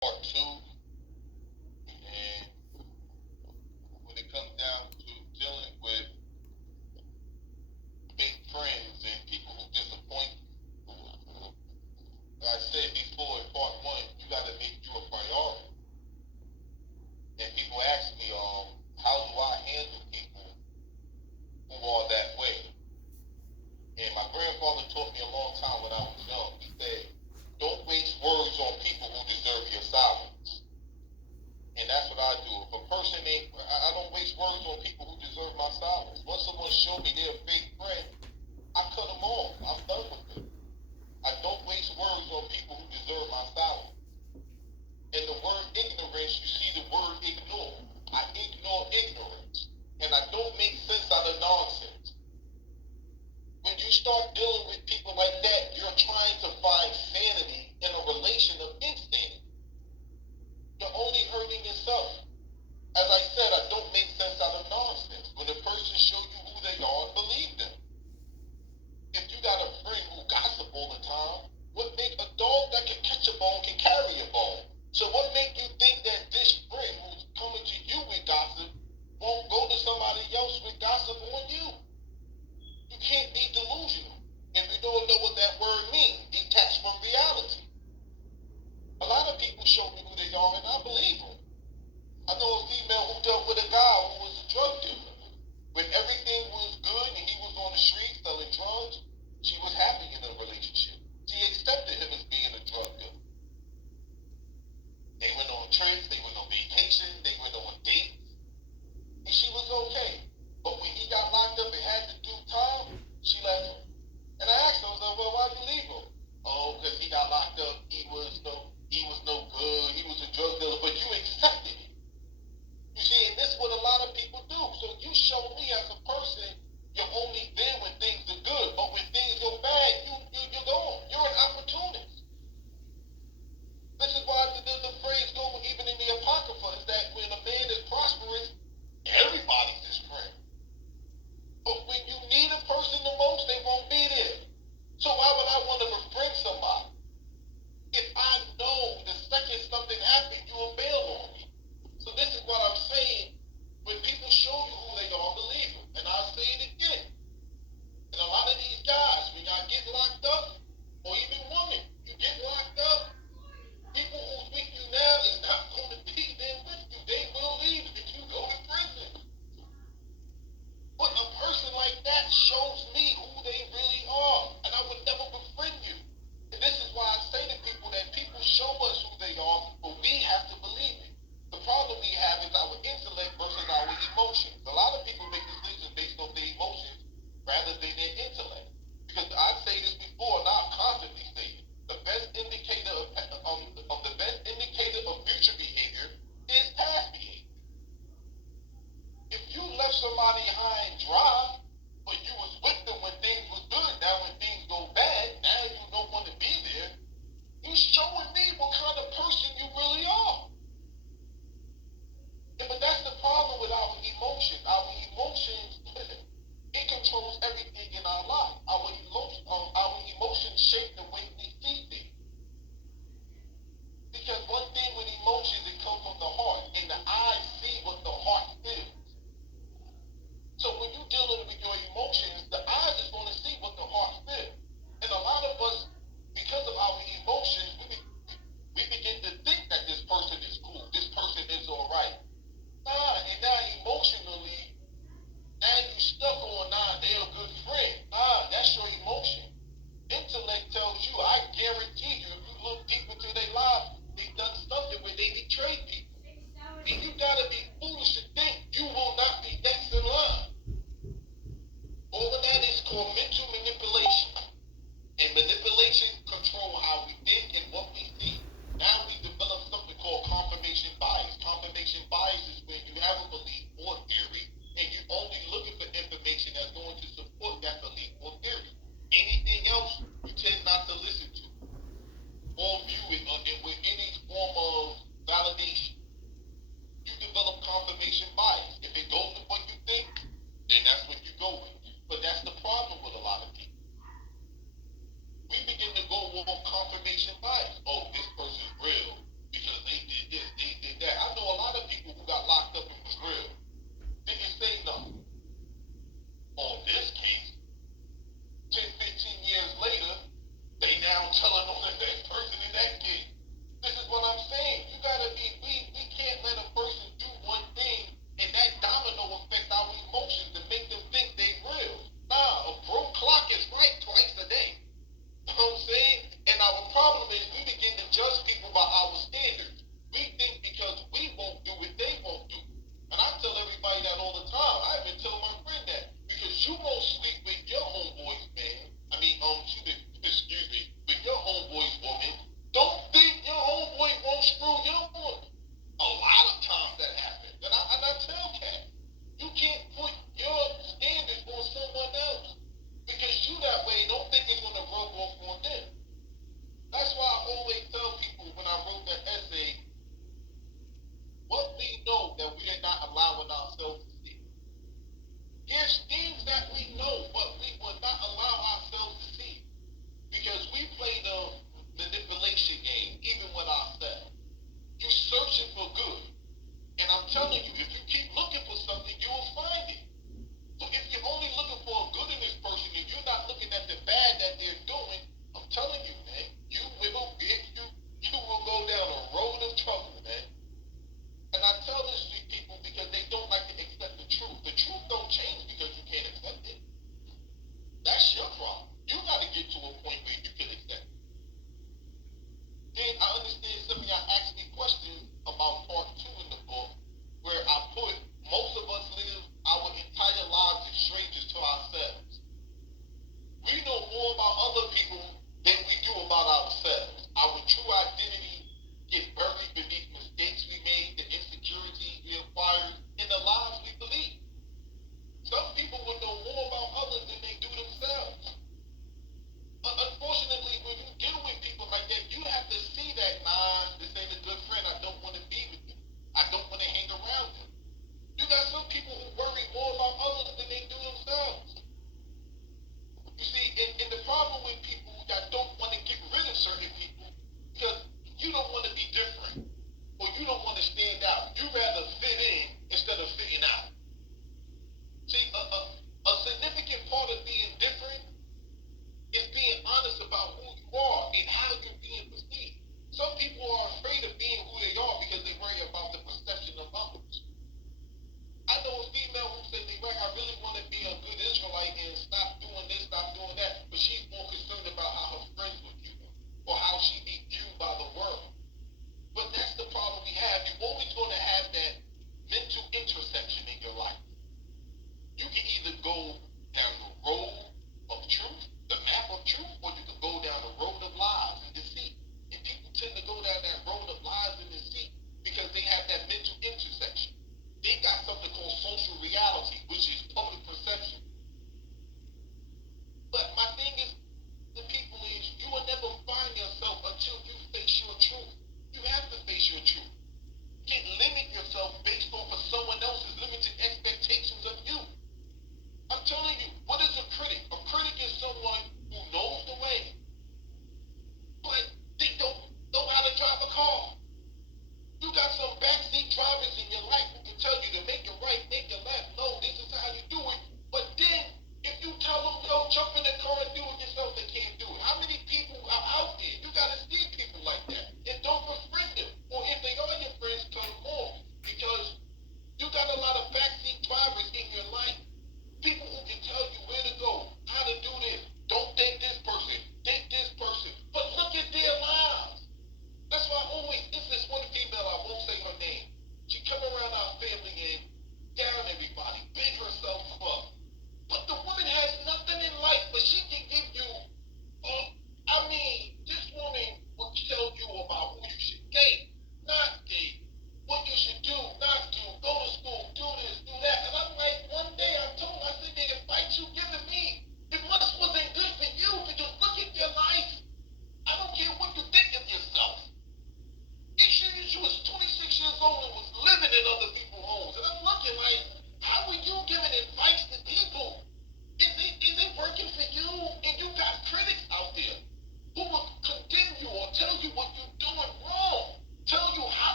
part two, and when it comes down to dealing with fake friends and people who disappoint you, like I said before in part one, you got to make you a priority. And people ask me, how do I handle people who are that way? And my grandfather taught me a long time when I was young. He said, "Don't waste words on people who deserve your silence." And that's what I do. If a person ain't, I don't waste words on people who deserve my silence. Once someone show me they're a fake friend, I cut them off. I'm done with them. I don't waste words on people who deserve my silence. In the word ignorance, you see the word ignore. I ignore ignorance. And I don't make sense out of nonsense. When you start dealing with people like that, you're trying to find sanity in a relation of insanity. You're only hurting yourself. As I said, I don't make sense out of nonsense. When a person shows you who they are, believe them. If you got a friend who gossip all the time, what make a dog that can catch a bone can carry a bone? So what make you think that this friend who's coming to you with gossip won't go to somebody else with gossip on you? You can't be delusional. If you don't know what that word means, detached from reality. A lot of people show me who they are and I believe them. I know a female who dealt with a guy who was a drug dealer. When everything was good and he was on the street selling drugs, she was happy in a relationship. She accepted him as being a drug dealer. They went on trips, they went on vacations, they went on dates, and she was okay. But when he got locked up and had to do time, she left him. And I asked her, I was like, well, why'd you leave him? Oh, because he got locked up. He was no good. He was a drug dealer, but you accepted it. You see, and this is what a lot of people do. So you show me as a person, you're only there when things are good, but when things go bad, you're gone. You're an opportunist. This is why the phrase go even in the Apocrypha is that when a man is prosperous, everybody's his friend. But when you need a person the most, they won't be there. So why would I want to befriend somebody? If I know the second something happens, you will bail on me. So this is what I'm saying. When people show you who they are, believe them. And I'll say it again. And a lot of these guys, when y'all get locked up, or even women, you get locked up, people who's with you now is not going to be there with you. They will leave if you go to prison. But a person like that shows me who they really are. And I would never befriend you. And this is why I say to people that people show us who they are, but we have to believe it. The problem we have is our intellect versus our emotions. A lot of people make decisions based on their emotions rather than their intellect. Because I say this before, and I'll constantly say it. The best indicator of future behavior is past behavior. If you left somebody high and dry, but you was with them when things was good, now when things go bad, now you don't want to be there, you're showing me what kind of person you really are. face your truth. You can't limit yourself based off of someone else's limited expectations of you. I'm telling you, what is a critic? A critic is someone who knows the way, but they don't know how to drive a car. You got some backseat drivers in your life who can tell you to make a right, make a left. No, this is how you do it. But then, if you tell them, yo, jump in the car and do it yourself, they can't do it. How many people are out there? You got to see people like that. And don't befriend them. Or if they are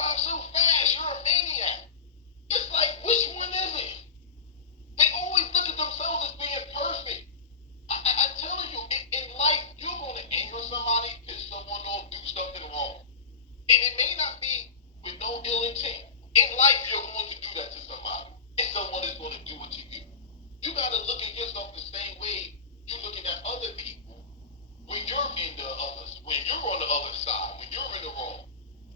drive so fast. You're a maniac. It's like, which one is it? They always look at themselves as being perfect. I'm telling you, in life, you're going to anger somebody, piss someone off, do something wrong. And it may not be with no ill intent. In life, you're going to do that to somebody. And someone is going to do it to you. You got to look at yourself the same way you're looking at other people when you're in the others, when you're on the other side, when you're in the wrong.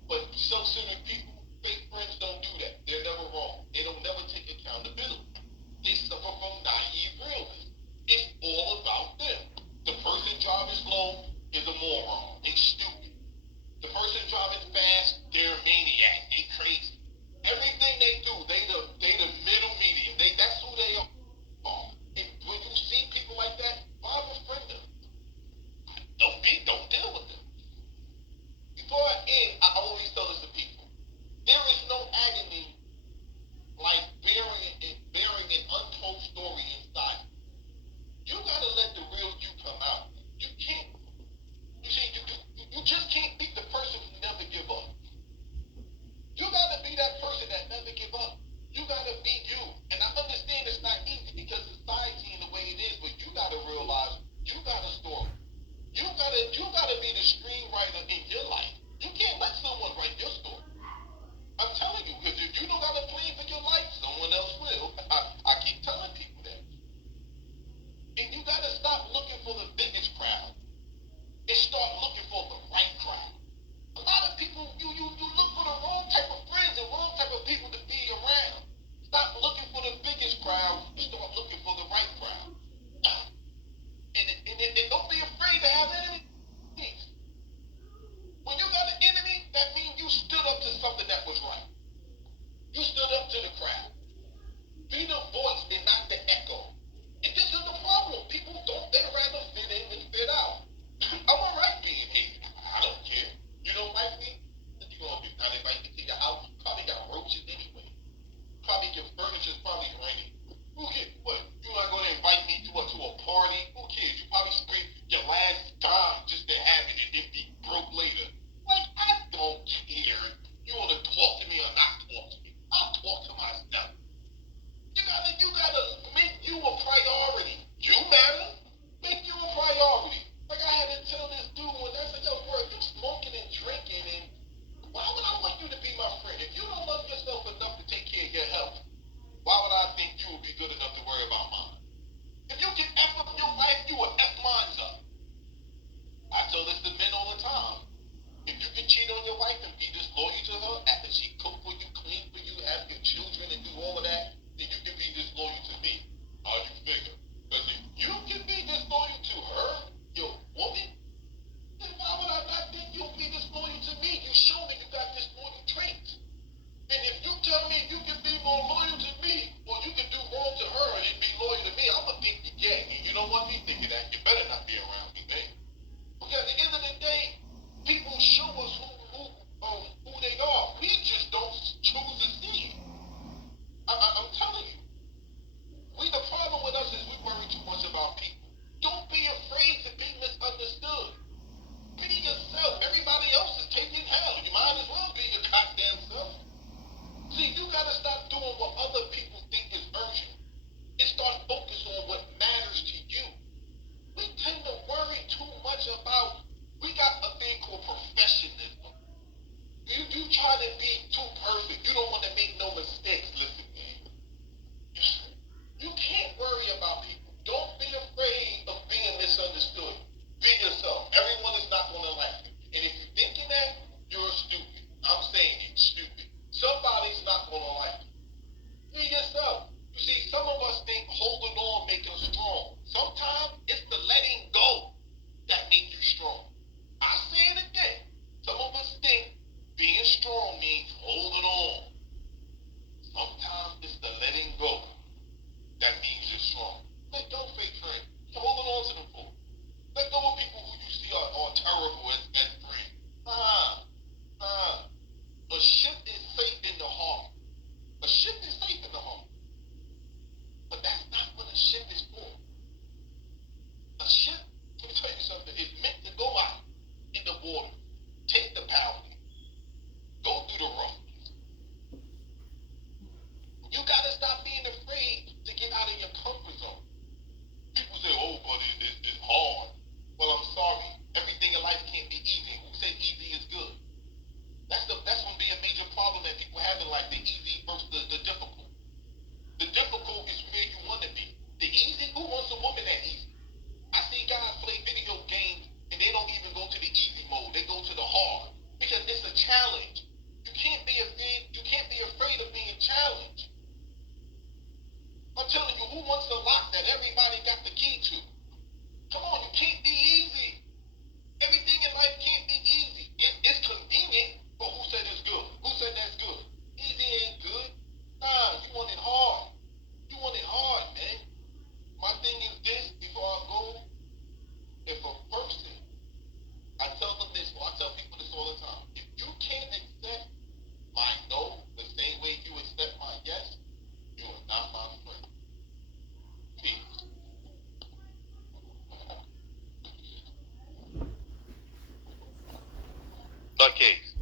But self-centered people, fake friends don't do that. They're never wrong. They don't never take accountability. They suffer from naive realism. It's all about them. The person driving slow is a moron. They stupid. The person driving fast, they're a maniac. They crazy. Everything they do, they the middle medium. That's who they are. And when you see people like that, why befriend them? Don't deal with them. Before I end, I always tell this to people. There is no agony like bearing an untold story inside. You gotta let the real you come out. You can't. You see, you just can't be the person who never give up. You gotta be that person that never give up. You gotta be you. And I understand it's not easy because society and the way it is, but you gotta realize you got a story. You gotta be the screenwriter in your life. You can't let someone write your story. I'm telling you, because if you don't got a plan for your life, someone else will. I keep telling people that. And you gotta stop looking for the biggest crowd and start looking for the right crowd. A lot of people, you look for the wrong type of friends and wrong type of people to be around. Stop looking for the biggest crowd and start looking for the right crowd. And don't be afraid to have enemies. When you got an enemy, that means you stood up to something that was right. You stood up to the crowd. Be the voice and not the echo. And this is the problem. People they'd rather fit in than fit out. I'm alright being hated. I don't care. You don't like me? You're going to be not invite me to your house. You probably got roaches anyway. Probably your furniture's probably raining. Who cares? What? You're not going to invite me to a party? Who cares? You probably spend your last dime just to have it and then be broke later. Like, I don't care. You want to talk to me or not talk to me? I'll talk to myself. You gotta make you a priority. You matter. Make you a priority. Like I had to tell this dude when I said, yo, bro, you smoking and drinking, and why would I want you to be my friend? If you don't love yourself enough to take care of your health, why would I think you would be good enough to worry about mine? If you can F up your life, you will F mine up. I tell this to men all the time. If you can cheat on your wife and be disloyal to her after she cook for you, clean for you, have your children and do all of that, then you can be disloyal to me. How you figure? Because if you can be disloyal to her, your woman, then why would I not think you'll be disloyal to me? You show me you got disloyal traits. And if you tell me you can be more loyal to me, or you can do wrong to her and be loyal to me, I'm going to think you can. And you don't want me thinking that. You better not be around me, man. Because at the end of the day, people show us who they are. We just don't choose to see it. I'm telling you. The problem with us is we worry too much about people. Don't be afraid to be misunderstood. Be yourself. Everybody else is taking hell. You might as well be your goddamn self. See, you gotta stop doing what other people think is urgent and start focusing on what matters to you. We tend to worry too much about, we got a thing called professionalism. You try to be too perfect. You don't want to make no mistakes. Listen, man. You can't worry about people. Don't be afraid of being misunderstood. Be yourself. Everyone is not going to like you. And if you're thinking that, you're stupid. I'm saying you're stupid. Somebody's not going to like you. Be yourself. You see, some of us think holding on makes us strong. Sometimes it's the letting go that makes you strong. I say it again. Some of us think being strong means holding on. Sometimes it's the letting go that means you're strong. Let go of fake friends. You're holding on to them for. Let go of people who you see are terrible as friends. A ship is safe in the heart. A ship is safe in the heart. But that's not what a ship is for. A ship, let me tell you something, is meant to go out in the water, take the power, go through the rough. the case.